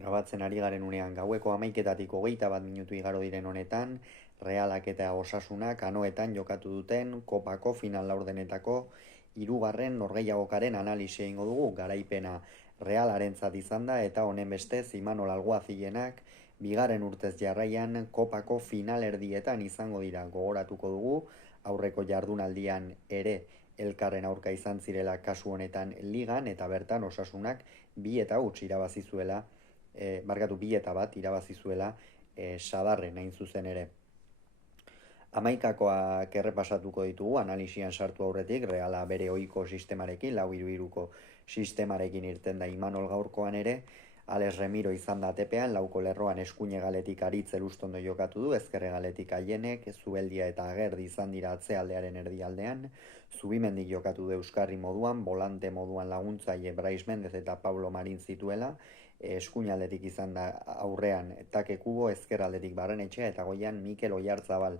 Grabatzen ari garen unean gaueko 11:21 igaro diren honetan, Realak eta Osasunak anoetan jokatu duten Kopako final laurdenetako hirugarren norgehiagokaren analisia egingo dugu. Garaipena Realarentzat izan da eta honen bestez Imanol Alguazilenak bigarren urtez jarraian Kopako final erdietan izango dira. Gogoratuko dugu aurreko jardunaldian ere elkarren aurka izan zirela kasu honetan ligan eta bertan Osasunak 2-0 irabazi zuela, barkatu 2-1 irabazi zuela Sadarren hain zuzen ere. Hamaikakoak errepasatuko ditugu analisian sartu aurretik. Reala bere ohiko sistemarekin, 4-3-3ko sistemarekin irten da Imanol gaurkoan ere. Alex Remiro izan da tepean, lauko lerroan eskuine galetik Aritz Elustondo jokatu du, ezkerre galetik Aienek, Zubeldia eta Agerdi izan dira atzealdearen erdialdean, Zubimendik jokatu du Euskarri moduan, volante moduan laguntzaile Brais Mendez eta Pablo Marin zituela, eskuinaldetik izan da aurrean Take Kubo, ezkerraldetik Barrenetxea eta goian Mikel Oyarzabal.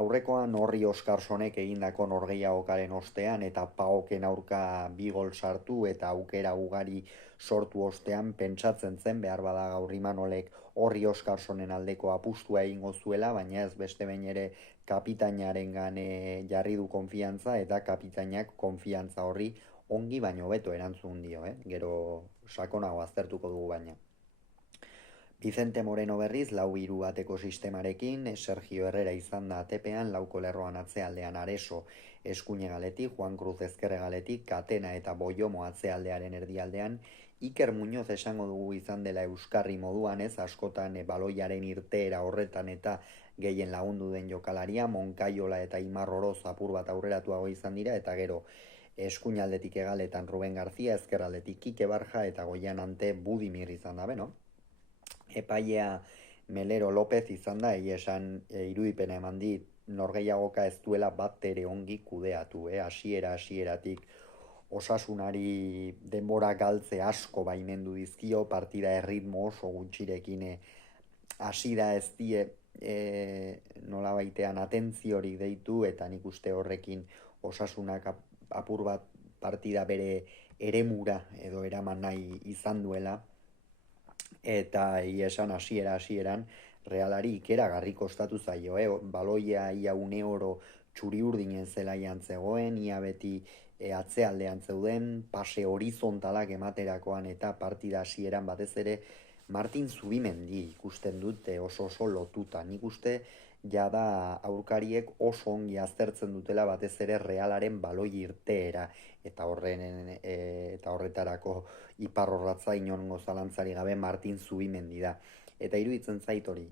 Aurrekoan Horri Oskarsonek egindako norgehiagokaren ostean eta Paoken aurka 2 gol sartu eta aukera ugari sortu ostean pentsatzen zen behar bada gaur Imanolek Horri Oskarsonen aldeko apustua egingo zuela, baina ez beste behin ere kapitainarengan jarri du konfiantza eta kapitainak konfiantza horri ongi baino hobeto erantzun dio, gero sakonago aztertuko dugu baina. Vicente Moreno berriz 4-3-1 sistemarekin, Sergio Herrera izan da atepean, lauko lerroan atzealdean Areso eskuine galetik, Juan Cruz ezkerre galetik, Katena eta Boiomo atzealdearen erdialdean, Iker Muñoz esango dugu izan dela Euskarri moduan ez, askotan baloiaren irteera horretan eta gehien lagundu den jokalaria, Monkaiola eta Imar Oroz apur bat aurreratuago izan dira, eta gero eskuinaldetik hegaletan Ruben García, ezkerraldetik Kike Barja eta goian ante Budimir izan da, beno. Epailea Melero López izan da, esan irudipena eman dit norgehiagoka ez duela bat ere ongi kudeatu, hasieratik Osasunari denbora galtze asko baimendu dizkio, partida erritmo oso gutxirekin hasi da ez die nola baitean atentziorik deitu, eta nik uste horrekin Osasunak apur bat partida bere eremura edo eraman nahi izan duela, eta esan hasieran Realari ikeragarri kostatu zaio, baloia ia une oro txuri urdinen zelaian zegoen, ia beti atzealdean zeuden, pase horizontalak ematerakoan eta partida hasieran batez ere Martin Zubimendi ikusten dut oso lotuta. Nik uste jada aurkariek oso ongi aztertzen dutela batez ere Realaren baloi irteera, eta horretarako iparrorratza inongo zalantzari gabe Martin Zubimendi da. Eta iruditzen zait hori,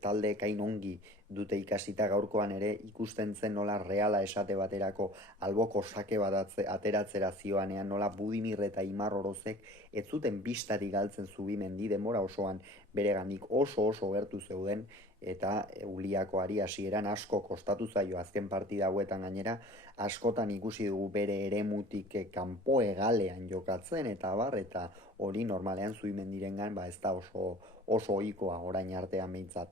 talde kain ongi dute ikasita gaurkoan ere ikusten zen nola Reala esate baterako alboko sake bat ateratzera zioanean, nola Budimir eta Imar Orozek ez zuten bistarik galtzen Zubimendi, denbora osoan beregandik oso gertu zeuden, eta Uliakoari hasieran asko kostatu zaio azken partida hauetan gainera, askotan ikusi dugu bere eremutik kanpo egalean jokatzen eta eta hori normalean Zubimendirengan ez da oso ohikoa orain artean behintzat.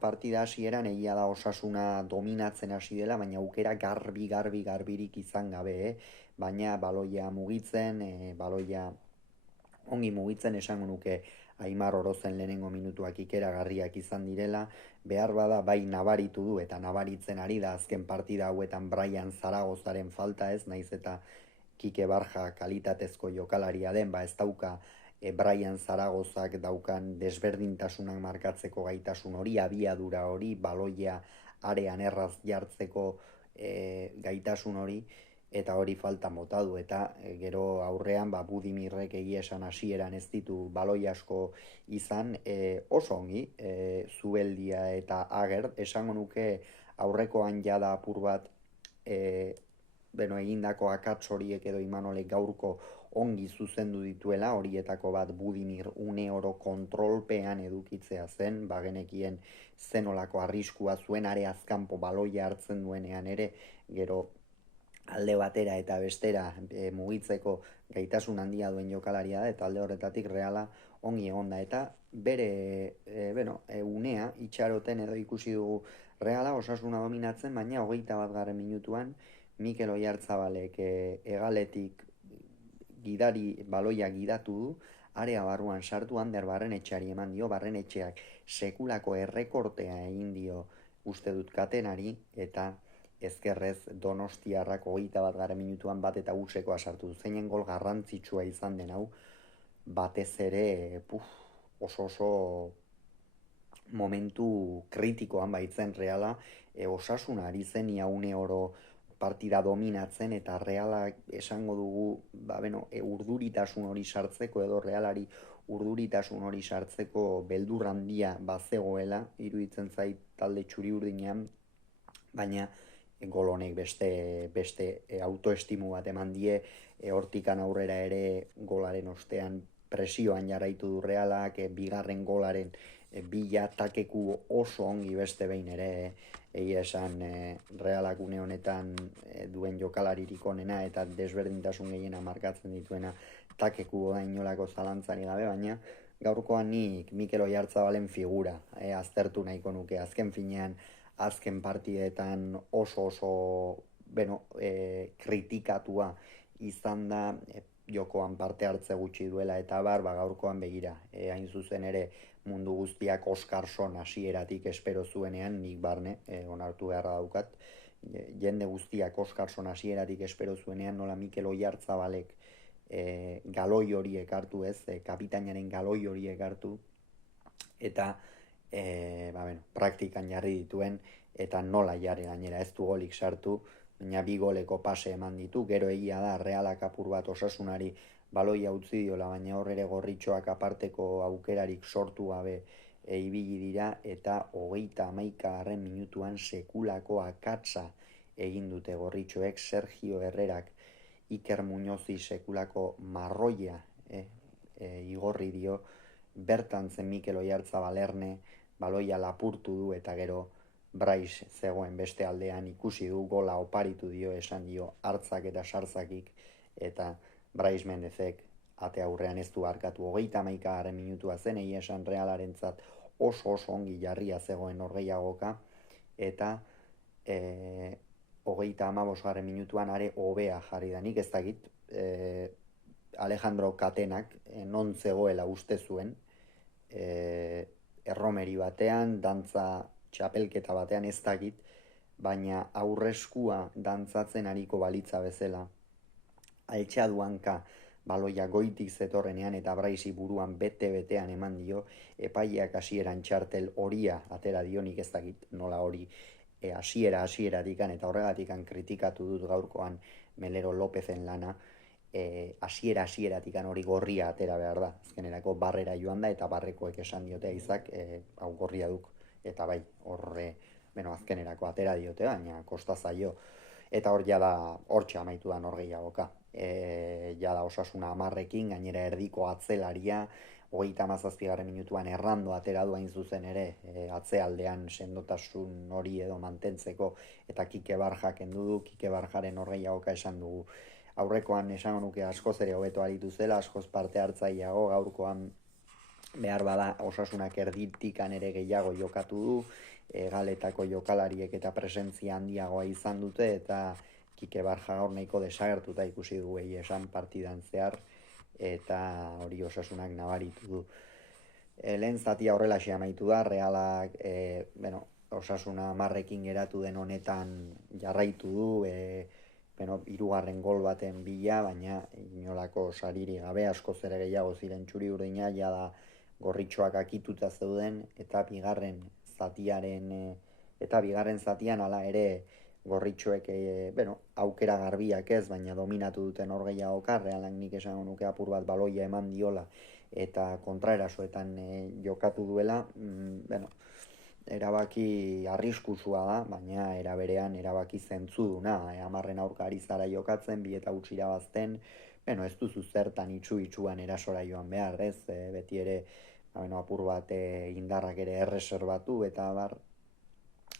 Partida hasieran egia da Osasuna dominatzen hasi dela, baina aukera garbirik izan gabe, baina baloia mugitzen, baloia ongi mugitzen esango nuke Aimar Orozen lehenengo minutuak ikeragarriak izan direla, behar bada bai nabaritu du eta nabaritzen ari da azken partida hauetan Brian Zaragozaren falta ez, naiz eta Kike Barja kalitatezko jokalaria den, ez dauka Brian Zaragozak daukan desberdintasunak markatzeko gaitasun hori, abiadura hori, baloia arean erraz jartzeko gaitasun hori, eta hori falta mota du, eta gero aurrean Budimirrek egia esan hasieran ez ditu baloi asko izan, oso ongi, Zubeldia eta Ager, esango nuke aurrekoan jada apur bat egindako akats horiek edo Imanolek gaurko ongi zuzendu dituela, horietako bat Budimir une oro kontrolpean edukitzea zen, bagenekien zenolako arriskua zuen, are azkanpo baloia hartzen duenean ere, gero alde batera eta bestera mugitzeko gaitasun handia duen jokalaria da, eta alde horretatik Reala ongi egon da, eta bere unea itxaroten edo ikusi dugu Reala Osasuna dominatzen, baina 21. minutuan Mikel Oyarzabalek hegaletik baloia gidatu du, area barruan sartu, Ander Barrenetxeari eman dio, Barrenetxeak sekulako errekortea egin dio uste dut katenari, eta ezkerrez Donostiarrak 21. minutuan bat eta utsekoa sartu. Zeinen gol garrantzitsua izan den hau, batez ere oso momentu kritikoan baitzen Reala, Osasuna ari zen ia une oro partida dominatzen, eta Realak esango dugu, urduritasun hori sartzeko, edo Realari urduritasun hori sartzeko beldur handia bazegoela, iruditzen zait talde txuri urdinean, baina gol honek beste autoestimu bat eman die, hortikan aurrera ere golaren ostean presioan jarraitu du Realak, bigarren golaren bila takeku oso ongi beste behin ere, egia esan Realak une honetan duen jokalaririk onena eta desberdintasun gehiena markatzen dituena takeku da inolako zalantzari gabe, baina gaurkoan nik Mikel Oyarzabalen figura aztertu nahiko nuke. Azken finean, azken partidetan oso kritikatua izan da, jokoan parte hartze gutxi duela eta gaurkoan begira. Hain zuzen ere mundu guztiak Oskarson hasieratik espero zuenean, nik barne, onartu beharra daukat, jende guztiak Oskarson hasieratik espero zuenean nola Mikel Oyarzabalek galoi horiek hartu, kapitainaren galoi horiek hartu, eta praktikan jarri dituen, eta nola jarri gainera, ez du golik sartu, baina 2 goleko pase eman ditu. Gero egia da Realak apur bat Osasunari baloia utzi diola, baina hor ere Gorritxoak aparteko aukerarik sortu gabe ibili dira, eta 31. minutuan sekulako akatsa egin dute Gorritxoek. Sergio Herrerak Iker Muñozi sekulako marroia igorri dio, bertan zen Mikel Oyarzabal erne, baloia lapurtu du, eta gero Brais zegoen beste aldean ikusi du, gola oparitu dio, esan dio hartzak eta sartzakik, eta Brais Mendezek ate aurrean ez du arkatu. 31. minutua zen, egia esan Realarentzat oso ongi jarria zegoen norgehiagoka, eta 35. minutuan are hobea jarri da. Nik ez dakit Alejandro Katenak non zegoela uste zuen, erromeri batean, dantza txapelketa batean, ez dakit, baina aurreskua dantzatzen ariko balitza bezala, altxaduanka baloia goitik zetorrenean, eta Braisi buruan bete-betean eman dio, epaileak hasieran txartel horia atera dio, nik ez dakit nola hori hasiera-hasieratik, eta horregatik kritikatu dut gaurkoan Melero Lopezen lana, hasiera-hasieratik hori gorria atera behar da. Azkenerako barrera joan da, eta barrekoek esan diote Izak, hau gorria duk, eta bai, azkenerako atera diote, baina kosta zaio. Eta hor hortxe amaitu da norgehiagoka. Jada Osasuna 10ekin, gainera erdiko atzelaria, 37. minutuan errando atera du hain zuzen ere, atzealdean sendotasun hori edo mantentzeko, eta Kike Barja kendu du. Kike Barjaren norgehiagoka esan dugu. Aurrekoan esango nuke askoz ere hobeto aritu zela, askoz parte hartzaileago, gaurkoan behar bada Osasunak erditikan ere gehiago jokatu du, galetako jokalariek eta presentzia handiagoa izan dute, eta Kike Barja gaur nahiko desagertuta ikusi dugu esan partidan zehar, eta hori Osasunak nabaritu du. Lehen zatia horrela amaitu da, Realak Osasuna 10ekin geratu den honetan jarraitu du, 3. gol baten bila, baina inolako sariri gabe, askoz ere gehiago ziren txuri urdina, jada Gorritxoak akituta zeuden, eta bigarren zatian hala ere Gorritxoek aukera garbiak ez, baina dominatu duten hor gehiagoka. Realak nik esango nuke apur bat baloia eman diola, eta kontraerasoetan jokatu duela. Erabaki arriskusua da, baina era berean erabaki zentzuduna, 10 aurka ari zara jokatzen, 2 eta huts irabazten, ez duzu zertan itxuan erasora joan behar, ez, beti ere apur bat indarrak ere erreserbatu, eta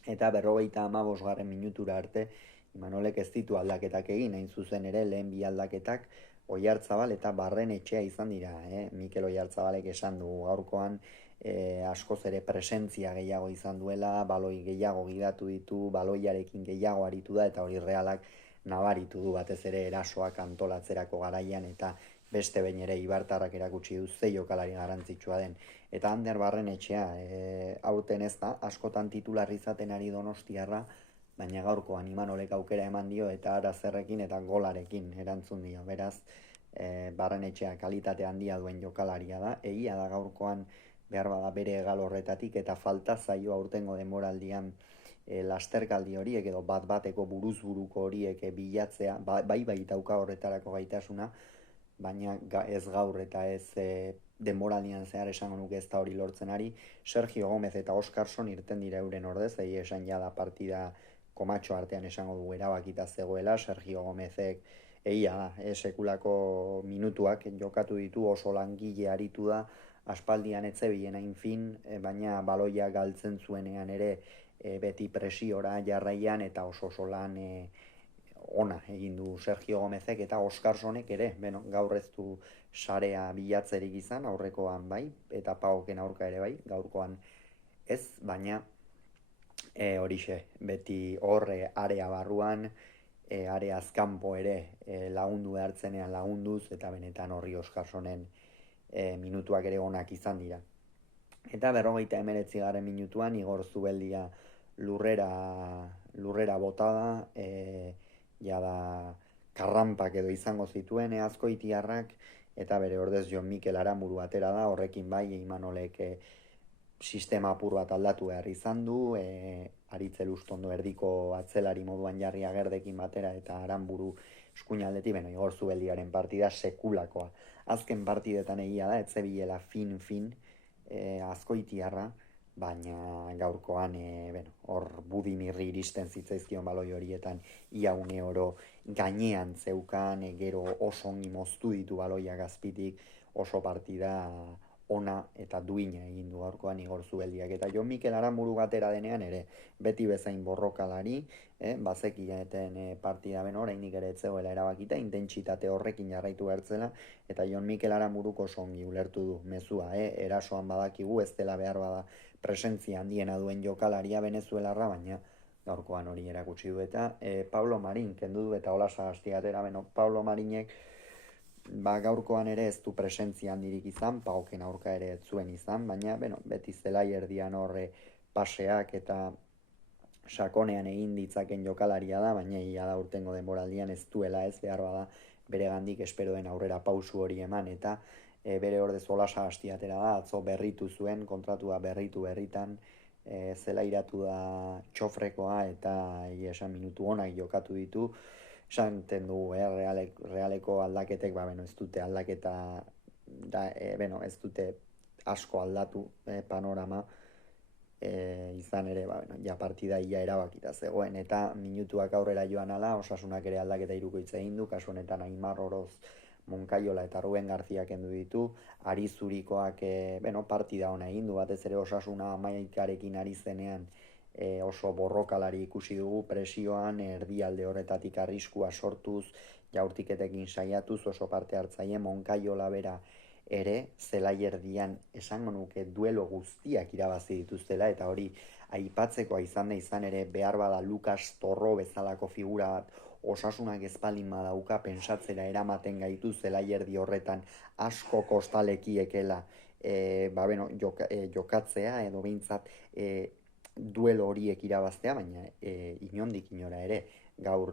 55. minutura arte Imanolek ez ditu aldaketak egin, hain zuzen ere lehen 2 aldaketak Oyarzabal eta Barrenetxea izan dira. Mikel Oyarzabalek esan du gaurkoan askoz ere presentzia gehiago izan duela, baloi gehiago gidatu ditu, baloiarekin gehiago aritu da, eta hori Realak nabaritu du batez ere erasoak antolatzerako garaian, eta beste behin ere Ibartarrak erakutsi du ze jokalari garrantzitsua den. Eta Ander Barrenetxea, aurten ez da, askotan titular izaten ari Donostiarra, baina gaurkoan Imanolek aukera eman dio eta Arazerrekin eta golarekin erantzun dio. Beraz, Barrenetxea kalitate handia duen jokalaria da, egia da gaurkoan behar bada bere egal horretatik eta falta zaio aurtengo denboraldian lasterkaldi horiek edo bat-bateko buruz-buruko horiek bilatzea, bai dauka horretarako gaitasuna, baina ez gaur eta ez denboraldian zehar esango nuke ez da hori lortzen ari. Sergio Gomez eta Oskarson irten dira euren ordez, esan jada partida komatxo artean esango dugu erabakita zegoela. Sergio Gomezek egia da, sekulako minutuak jokatu ditu, oso langile aritu da, aspaldian etzebilen hain fin, baina baloia galtzen zuenean ere beti presiora jarraian eta oso lan ona egin du Sergio Gomezek eta Oskarsonek ere, gaur ez du sarea bilatzerik izan, aurrekoan bai, eta Paoken aurka ere bai, gaurkoan ez, baina horixe, beti horre area barruan, area azkampo ere lagundu behartzenean lagunduz, eta benetan horri Oskarsonen minutuak ere onak izan dira. Eta 59. minutuan Igor Zubeldia lurrera botada, jada karrampak edo izango zituen Azkoitiarrak, eta bere ordez Jon Mikel Aramuru atera da, horrekin bai Imanolek sistema apur bat aldatu behar izan du, Aritze Lustondo erdiko atzelari moduan jarri Agerdekin batera eta Aramburu eskuinaldetik, Igor Zubeldiaren partida sekulakoa. Azken partidetan egia da, etzebilela fin Azkoitiarra, baina gaurkoan hor Budimirri iristen zitzaizkion baloi horietan ia une oro gainean zeukan, gero oso ongi moztu ditu baloiak azpitik, oso partida ona eta duina egin du gaurkoan Igor Zubeldiak. Eta Jon Mikel Aramuru batera denean ere, beti bezain borrokalari, bazekieten partida oraindik ere etzegoela erabakita, intentsitate horrekin jarraitu bertzela, eta Jon Mikel Aramuruko oso ongi ulertu du mezua, erasoan badakigu ez dela behar bada presentzia handiena duen jokalaria Venezuelarra, baina gaurkoan hori erakutsi du. Eta Pablo Marin kendu du eta hola sagastiatera, Pablo Marinek gaurkoan ere ez du presentzia handirik izan, Paoken aurka ere ez zuen izan, baina beti zelai erdian horre paseak eta sakonean egin ditzaken jokalaria da, baina ia da urtengo denboraldian ez duela ez behar bada bere gandik esperoen aurrera pausu hori eman, eta bere ordez olasa hastiatera da, atzo berritu zuen, kontratua berritan, zelairatu da txofrekoa eta esan minutu onak jokatu ditu, esanten du, realeko aldaketek, ez dute aldaketa, ez dute asko aldatu panorama, izan ere, ja partida ia erabakita zegoen, eta minutuak aurrera joan ala, Osasunak ere aldaketa irukoitza egin du, kasu honetan Aimar Oroz, Monkaiola eta Ruben García kendu ditu, Ari Zurikoak partida ona egin du, batez ere Osasuna amaikarekin ari zenean, oso borrokalari ikusi dugu, presioan, erdialde horretatik arriskua sortuz, jaurtiketekin saiatuz, oso parte hartzaile, Monkaiola bera ere, zelai erdian esango nuke duelo guztiak irabazi dituztela, eta hori aipatzekoa izan ere behar bada Lukas Torro bezalako figura bat Osasunak ezpalin badauka pentsatzera eramaten gaitu zelai erdi horretan asko kostalekiekela jokatzea edo behintzat duelo horiek irabaztea, baina inondik inora ere gaur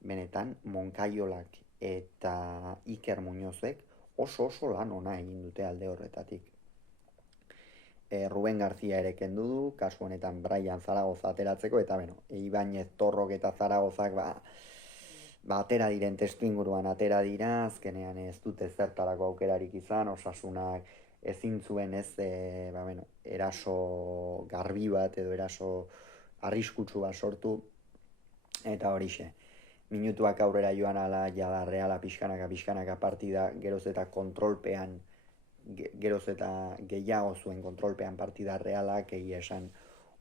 benetan Monkaiolak eta Iker Muñozek oso lan ona egin dute alde horretatik. Ruben García ere kendu du, kasu honetan Brian Zaragoza ateratzeko, eta Ibañez Torrok eta Zaragozak atera diren testu inguruan atera dira, azkenean ez dute zertarako aukerarik izan, Osasunak ezin zuen eraso garbi bat edo eraso arriskutsu bat sortu, eta horixe. Minutuak aurrera joan ala, jada Reala pixkanaka partida, geroz eta kontrolpean, geroz eta gehiago zuen kontrolpean partida Realak, egia esan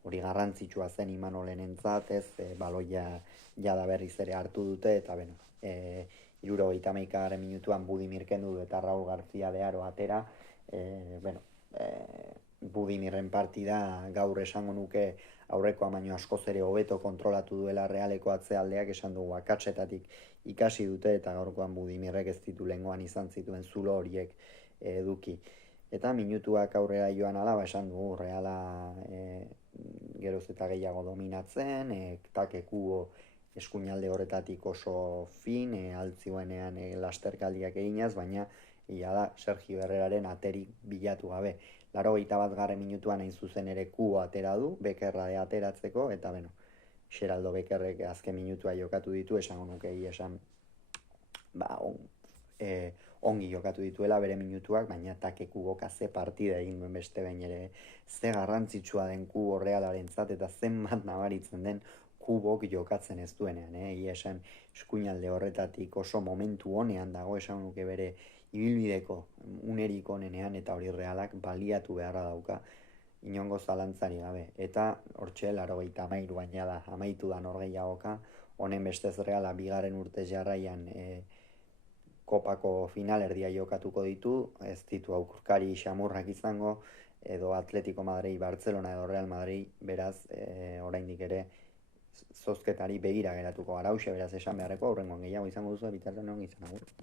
hori garrantzitsua zen Imanolen entzat, baloia jada berriz ere hartu dute, eta 71. minutuan Budimir kendu du eta Raul García de Aro atera, Budimirren partida gaur esango nuke aurrekoa baino askoz ere hobeto kontrolatu duela Realeko atzealdeak, esan dugu akatsetatik ikasi dute eta gaurkoan Budimirrek ez ditu lehengoan izan zituen zulo horiek eduki. Eta minutuak aurrera joan ala, esan dugu Reala geroz eta gehiago dominatzen, take kubo eskuinalde horretatik oso fin, altzioenean lasterkaldiak eginaz, baina ia da Sergio Herreraren aterik bilatu gabe. 81. minutuan hain zuzen ere kubo atera du, Bekerra ateratzeko, eta beno, Xeraldo Bekerrek azken minutua jokatu ditu, esango nuke esan ongi jokatu dituela bere minutuak, baina take kuboka ze partida egin duen beste behin ere, ze garrantzitsua den kubo Realarentzat eta zenbat nabaritzen den kubok jokatzen ez duenean, esan eskuinalde horretatik oso momentu honean dago, esan nuke bere ibilbideko unerik onenean, eta hori Realak baliatu beharra dauka inongo zalantzari gabe. Eta hortxe 83 jada amaitu da norgehiagoka, honen bestez Reala bigarren urtez jarraian kopako finalerdia jokatuko ditu, ez ditu aurkari xamurrak izango, edo Atletico Madrid, Barcelona edo Real Madrid, beraz, oraindik ere zozketari begira geratuko gara, beraz esan beharreko, aurrengoan gehiago izango duzu, bitartean egon izan agur.